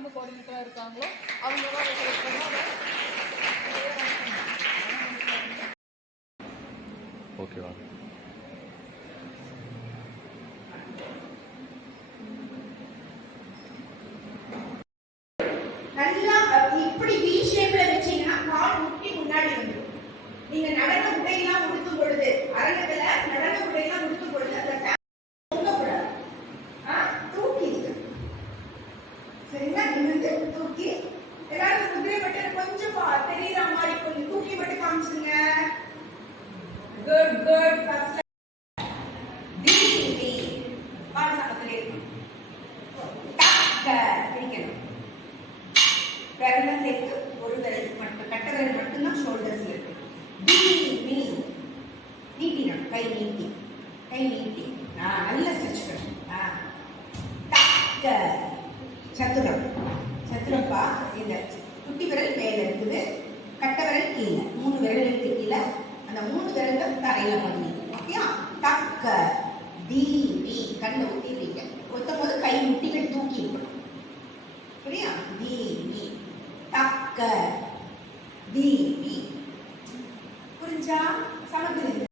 வந்து கோஆர்டினேட்டராக இருக்காங்களோ அவங்களாம் அதை செலக்ட் பண்ணி ஓகேவா? நல்லா இப்படி வி ஷேப்ல வச்சீங்கன்னா கால் முட்டி முன்னாடி வந்துடும். நீங்க நடன உடையெல்லாம் உடுத்தும் பொழுது அரங்கத்துல நடன உடையெல்லாம் உடுத்தும் பொழுது அந்த தொங்கக்கூடாது. தூக்கி சரிங்களா? நிமிர்ந்து தூக்கி எல்லாரும் குதிரை மட்டும் கொஞ்சம் தெரியற மாதிரி கொஞ்சம் தூக்கி மட்டும் காமிச்சுங்க. Good good. ஃபர்ஸ்ட் டி டி பாசத்துல இருக்கும். பிடிக்கணும். விரல சேர்த்து ஒரு விரல் மட்டும் கட்ட விரல் மட்டும்தான் ஷோல்டர்ஸ்ல இருக்கு. D me நீட்டிடும். கை நீட்டி நல்ல ஸ்ட்ரெச் பண்ணணும். டக்க சதுரம். சதுரப்பா இந்த குட்டி விரல் மேல இருக்குது, கட்ட விரல் கீழே, 3 விரலுக்கு கீழே. அந்த 3 விரல்கள் தரையில பண்ணிங்க. ஓகேயா? டக்க டி மீ கண்ணை ஊட்டிடுறீங்க. ஒத்தும் போது கை முட்டிகள் தூக்கி இருக்கணும். சரியா? டி மீ டக்க டி மீ. புரிஞ்சா? சமக்குது.